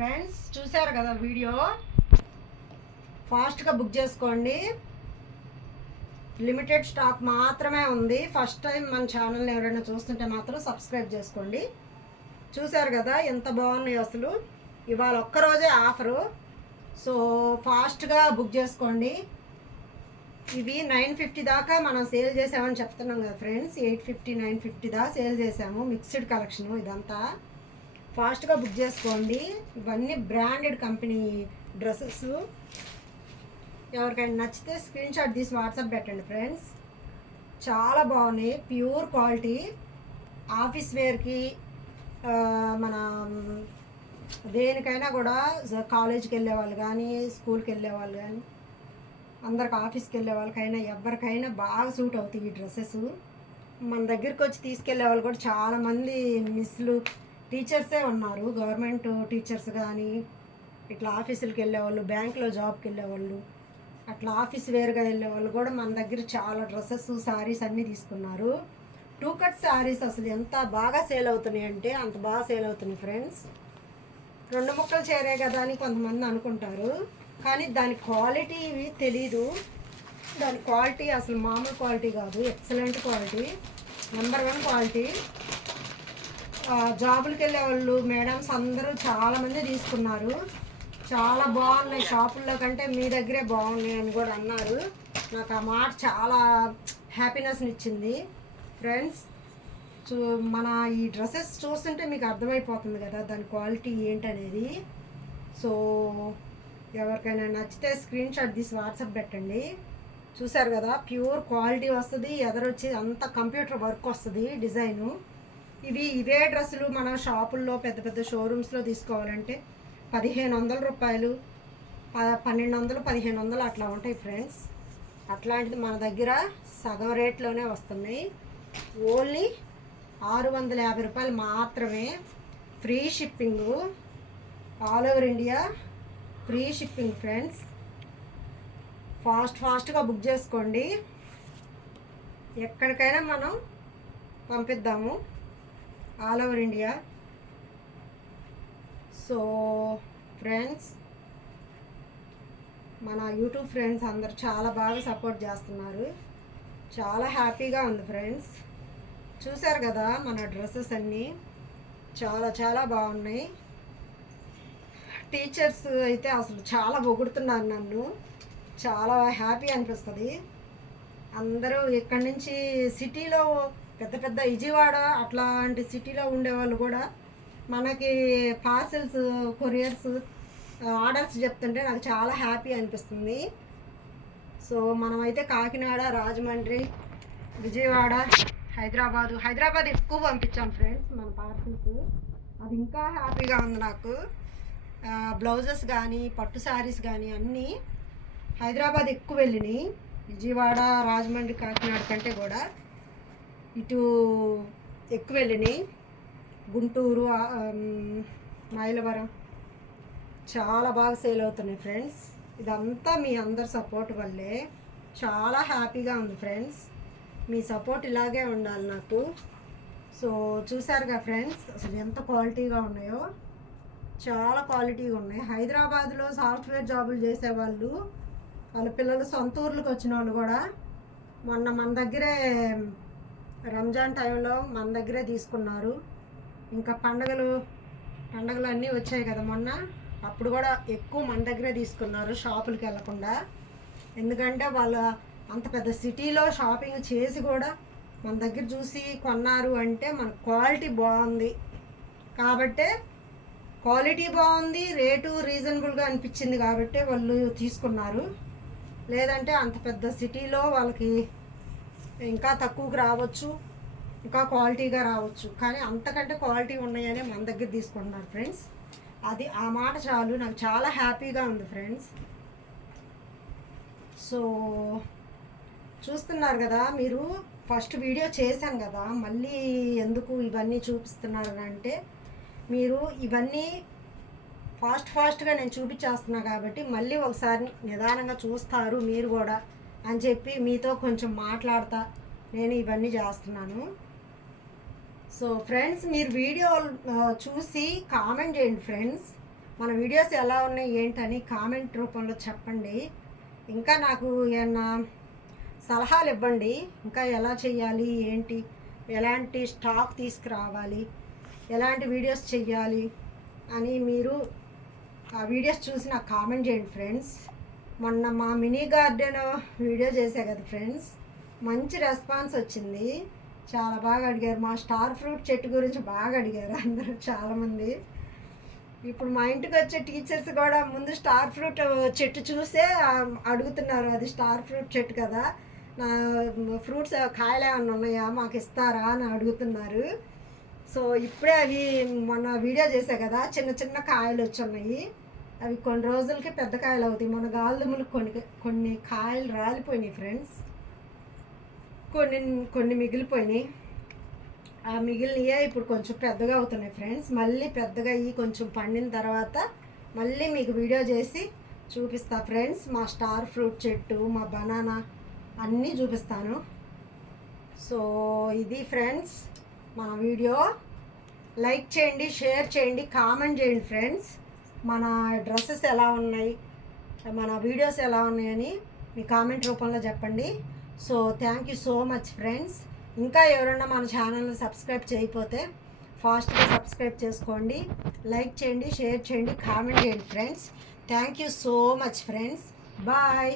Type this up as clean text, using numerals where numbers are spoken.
Friends చూసారు కదా video, ఫాస్ట్గా బుక్ చేసుకోండి. లిమిటెడ్ స్టాక్ మాత్రమే ఉంది. ఫస్ట్ టైం మన ఛానల్ని ఎవరైనా చూస్తుంటే మాత్రం సబ్స్క్రైబ్ చేసుకోండి. చూసారు కదా ఎంత బాగున్నాయి అసలు. ఇవాళ ఒక్కరోజే ఆఫరు, సో ఫాస్ట్గా బుక్ చేసుకోండి. ఇవి 950 దాకా మనం సేల్ చేసామని చెప్తున్నాం కదా ఫ్రెండ్స్. 850 950 దాకా సేల్ చేసాము. మిక్స్డ్ కలెక్షను ఇదంతా. ఫాస్ట్గా బుక్ చేసుకోండి. ఇవన్నీ బ్రాండెడ్ కంపెనీ డ్రెస్సెస్. ఎవరికైనా నచ్చితే స్క్రీన్ షాట్ తీసి వాట్సాప్ పెట్టండి ఫ్రెండ్స్. చాలా బాగున్నాయి, ప్యూర్ క్వాలిటీ. ఆఫీస్ వేర్కి, మన దేనికైనా కూడా, కాలేజీకి వెళ్ళే వాళ్ళు కానీ, స్కూల్కి వెళ్ళే వాళ్ళు కానీ, అందరికి ఆఫీస్కి వెళ్ళే వాళ్ళకైనా ఎవరికైనా బాగా సూట్ అవుతాయి ఈ డ్రెస్సెస్. మన దగ్గరికి వచ్చి తీసుకెళ్లే వాళ్ళు కూడా చాలామంది మిస్లు టీచర్సే ఉన్నారు. గవర్నమెంట్ టీచర్స్ కానీ, ఇట్లా ఆఫీసులకు వెళ్ళేవాళ్ళు, బ్యాంకులో జాబ్కి వెళ్ళేవాళ్ళు, అట్లా ఆఫీస్ వేర్గా వెళ్ళేవాళ్ళు కూడా మన దగ్గర చాలా డ్రెస్సెస్, శారీస్ అన్నీ తీసుకున్నారు. 2 కట్ శారీస్ అసలు ఎంత బాగా సేల్ అవుతున్నాయి అంటే అంత బాగా సేల్ అవుతున్నాయి ఫ్రెండ్స్. 2 ముక్కలు చేరే కదా అని కొంతమంది అనుకుంటారు, కానీ దాని క్వాలిటీ తెలీదు. దాని క్వాలిటీ అసలు మామూలు క్వాలిటీ కాదు, ఎక్సలెంట్ క్వాలిటీ, నెంబర్ 1 క్వాలిటీ. జాబులకి వెళ్ళే వాళ్ళు మేడమ్స్ అందరూ చాలామంది తీసుకున్నారు. చాలా బాగున్నాయి, షాపుల్లో కంటే మీ దగ్గరే బాగున్నాయి అని కూడా అన్నారు. నాకు ఆ మాట చాలా హ్యాపీనెస్ని ఇచ్చింది ఫ్రెండ్స్. మన ఈ డ్రెస్సెస్ చూస్తుంటే మీకు అర్థమైపోతుంది కదా దాని క్వాలిటీ ఏంటనేది. సో ఎవరికైనా నచ్చితే స్క్రీన్ షాట్ తీసి వాట్సాప్ పెట్టండి. చూసారు కదా, ప్యూర్ క్వాలిటీ వస్తుంది. ఎదరొచ్చి అంత కంప్యూటర్ వర్క్ వస్తుంది డిజైను. ఇవే డ్రెస్సులు మన షాపుల్లో పెద్ద పెద్ద షోరూమ్స్లో తీసుకోవాలంటే 1500 రూపాయలు, 1200 1500 అట్లా ఉంటాయి ఫ్రెండ్స్. అట్లాంటిది మన దగ్గర సగం రేట్లోనే వస్తున్నాయి. ఓన్లీ 650 రూపాయలు మాత్రమే. Free shipping, all over India free shipping friends. ఫాస్ట్గా బుక్ చేసుకోండి. ఎక్కడికైనా మనం పంపిద్దాము, all over India. So friends, మన యూట్యూబ్ ఫ్రెండ్స్ అందరు చాలా బాగా సపోర్ట్ చేస్తున్నారు. చాలా హ్యాపీగా ఉంది ఫ్రెండ్స్. చూసారు కదా మన డ్రెస్సెస్ అన్నీ చాలా బాగున్నాయి. టీచర్స్ అయితే అసలు చాలా పొగుడుతున్నారు నన్ను. చాలా హ్యాపీ అనిపిస్తుంది. అందరూ ఇక్కడి నుంచి సిటీలో పెద్ద విజయవాడ అట్లాంటి సిటీలో ఉండేవాళ్ళు కూడా మనకి పార్సిల్స్, కొరియర్స్ ఆర్డర్స్ చెప్తుంటే నాకు చాలా హ్యాపీ అనిపిస్తుంది. సో మనమైతే కాకినాడ, రాజమండ్రి, విజయవాడ, హైదరాబాద్ ఎక్కువ పంపించాం ఫ్రెండ్స్ మన పార్సిల్స్. అది ఇంకా హ్యాపీగా ఉంది నాకు. బ్లౌజెస్ కానీ, పట్టు శారీస్ కానీ అన్నీ హైదరాబాద్ ఎక్కువ వెళ్ళినాయి. విజయవాడ, రాజమండ్రి, కాకినాడ కంటే కూడా ఇటు ఎక్కువ వెళ్ళినాయి. గుంటూరు, మైలవరం చాలా బాగా సేల్ అవుతున్నాయి ఫ్రెండ్స్. ఇదంతా మీ అందరి సపోర్ట్ వల్లే. చాలా హ్యాపీగా ఉంది ఫ్రెండ్స్. మీ సపోర్ట్ ఇలాగే ఉండాలి నాకు. సో చూసారుగా ఫ్రెండ్స్ అసలు ఎంత క్వాలిటీగా ఉన్నాయో. చాలా క్వాలిటీగా ఉన్నాయి. హైదరాబాద్లో సాఫ్ట్వేర్ జాబులు చేసేవాళ్ళు, వాళ్ళ పిల్లలు సొంత ఊర్లకు వచ్చిన వాళ్ళు కూడా మొన్న మన దగ్గరే రంజాన్ టైంలో మన దగ్గరే తీసుకున్నారు. ఇంకా పండగలు అన్నీ వచ్చాయి కదా మొన్న, అప్పుడు కూడా ఎక్కువ మన దగ్గరే తీసుకున్నారు షాపులకి వెళ్ళకుండా. ఎందుకంటే వాళ్ళు అంత పెద్ద సిటీలో షాపింగ్ చేసి కూడా మన దగ్గర చూసి కొన్నారు అంటే మన క్వాలిటీ బాగుంది కాబట్టే. క్వాలిటీ బాగుంది, రేటు రీజనబుల్గా అనిపించింది కాబట్టి వాళ్ళు తీసుకున్నారు. లేదంటే అంత పెద్ద సిటీలో వాళ్ళకి ఇంకా తక్కువకి రావచ్చు, ఇంకా క్వాలిటీగా రావచ్చు, కానీ అంతకంటే క్వాలిటీ ఉన్నాయని మన దగ్గర తీసుకుంటున్నారు ఫ్రెండ్స్. అది ఆ మాట చాలు, నాకు చాలా హ్యాపీగా ఉంది ఫ్రెండ్స్. సో చూస్తున్నారు కదా మీరు, ఫస్ట్ వీడియో చేశాను కదా, మళ్ళీ ఎందుకు ఇవన్నీ చూపిస్తున్నారు అంటే మీరు ఇవన్నీ ఫాస్ట్గా నేను చూపించేస్తున్నా కాబట్టి మళ్ళీ ఒకసారి నిదానంగా చూస్తారు మీరు కూడా అని చెప్పి మీతో కొంచెం మాట్లాడతా నేను ఇవన్నీ చేస్తున్నాను. సో ఫ్రెండ్స్, మీరు వీడియో చూసి కామెంట్ చేయండి ఫ్రెండ్స్. మన వీడియోస్ ఎలా ఉన్నాయి ఏంటని కామెంట్ రూపంలో చెప్పండి. ఇంకా నాకు ఏమన్నా సలహాలు ఇవ్వండి, ఇంకా ఎలా చేయాలి ఏంటి, ఎలాంటి స్టాక్ తీసుకురావాలి, ఎలాంటి వీడియోస్ చెయ్యాలి అని మీరు ఆ వీడియోస్ చూసి నాకు కామెంట్ చేయండి ఫ్రెండ్స్. మొన్న మా మినీ గార్డెన్ వీడియో చేసా కదా ఫ్రెండ్స్, మంచి రెస్పాన్స్ వచ్చింది. చాలా బాగా అడిగారు. మా స్టార్ ఫ్రూట్ చెట్టు గురించి బాగా అడిగారు అందరూ చాలామంది. ఇప్పుడు మా ఇంటికి వచ్చే టీచర్స్ కూడా ముందు స్టార్ ఫ్రూట్ చెట్టు చూసే అడుగుతున్నారు, అది స్టార్ ఫ్రూట్ చెట్టు కదా, నా ఫ్రూట్స్ కాయలు ఏమన్నా ఉన్నాయా మాకు ఇస్తారా అని అడుగుతున్నారు. సో ఇప్పుడే అవి మొన్న వీడియో చేసా కదా, చిన్న చిన్న కాయలు వచ్చి ఉన్నాయి. అవి కొన్ని రోజులకి పెద్ద కాయలు అవుతాయి. మొన్న గాలిదుములు కొన్ని కాయలు రాలిపోయినాయి ఫ్రెండ్స్, కొన్ని మిగిలిపోయినాయి. ఆ మిగిలినయే ఇప్పుడు కొంచెం పెద్దగా అవుతున్నాయి ఫ్రెండ్స్. మళ్ళీ పెద్దగా అయ్యి కొంచెం పండిన తర్వాత మళ్ళీ మీకు వీడియో చేసి చూపిస్తా ఫ్రెండ్స్. మా స్టార్ ఫ్రూట్ చెట్టు, మా బనానా అన్నీ చూపిస్తాను. సో ఇది ఫ్రెండ్స్ మన వీడియో. లైక్ చేయండి, షేర్ చేయండి, కామెంట్ చేయండి ఫ్రెండ్స్. మన డ్రెస్సెస్ ఎలా ఉన్నాయి, మన వీడియోస్ ఎలా ఉన్నాయని మీ కామెంట్ రూపంలో చెప్పండి. So thank you so much friends. ఇంకా ఎవరైనా మన ఛానల్ని సబ్స్క్రైబ్ చేయకపోతే ఫాస్ట్గా సబ్స్క్రైబ్ చేసుకోండి, లైక్ చేయండి, షేర్ చేయండి, కామెంట్ చేయండి friends. Thank you so much friends. Bye.